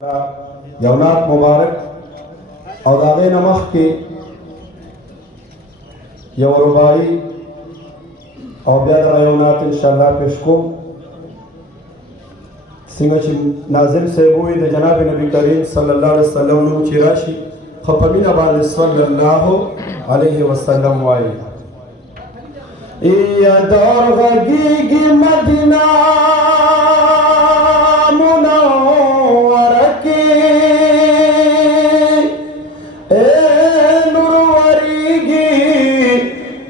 یونات مبارک او د هغې نه مخکې یو رباعي او بیا دغه یونات انشاءالله پیش کوم څنګه چې ناظم صاحب ووایي د جناب نبي کریم صلی الله علیه وسلم نوم چې راشي خو په مینه باندې صلی الله علیه وسلم وایي یا دور غږیږي مدینه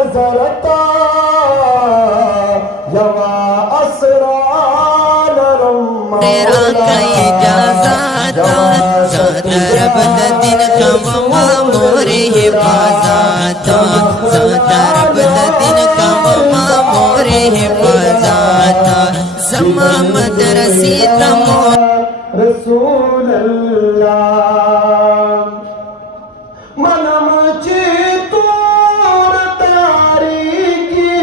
حضرتا یوا اسرار رم راکا اجازت زادرب دین کما موری حفاظت زادرب دین کما موری حفاظت زما مدرسی تمور رسول اللہ منم چی تور تاریکی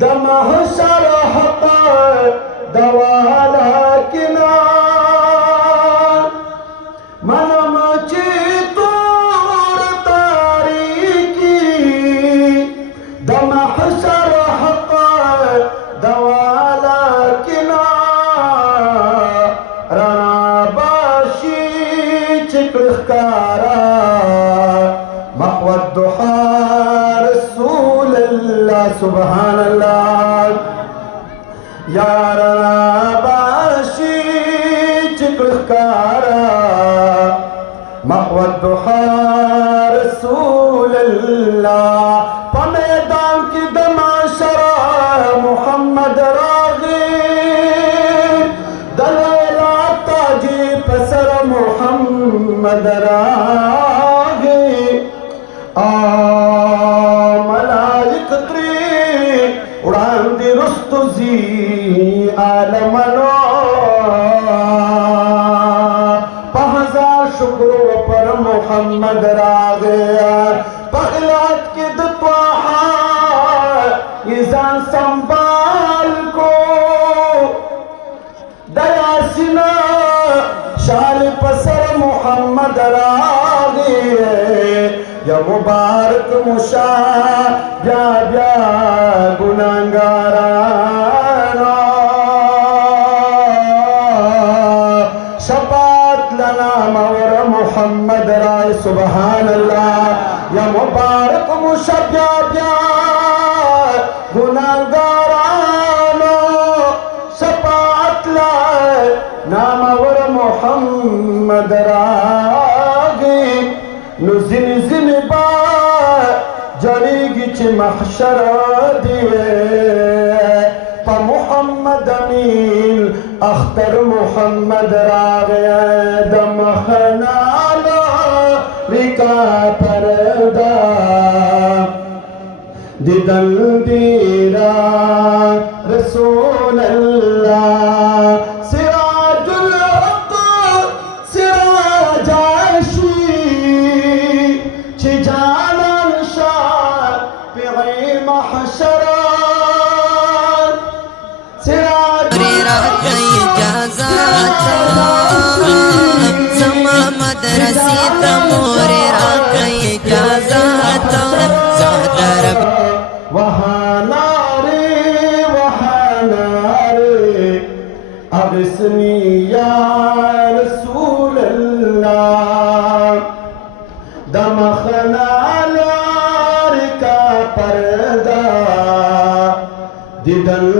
دمہ شرحت دوالا کنا منم چی تور تاریکی دمہ شرحت دوالا کنا رانا باشی چکلخکارا محو الدحا رسول اللہ سبحان اللہ یا رانا باشی چکلخکارا محو الدحا رسول اللہ پمیدان کی دماشرہ محمد راغی دلیلا تاجی پسر محمد راغی ملائک تری اڑان دی رستو زی عالمنو پہزار شکر پر محمد راغی پغلات کی دتواہا یزان سنبال کو دیا سنا شال پسر محمد راغی یا مبارک مشا بیا بیا گناہگارانا شفاعت لنا مور محمد رائے سبحان اللہ یا مبارک مشا بیا بیا گناہگارانا شفاعت لائے نام ور محمد راغی نو زن زن با جریگی چی محشر دیوے پا محمد امین اختر محمد راغی دم خنالا رکا پردا دیدن دیرا رسول اللہ سراج الحق سراج عشی چی جانان شاہ پیغی محشران سراج راکا اجازت زما مدرسی تمور راکا اجازت زادرب وہاں نارے اغسنی یا رسول اللہ دمخنا لار کا پردہ دیدن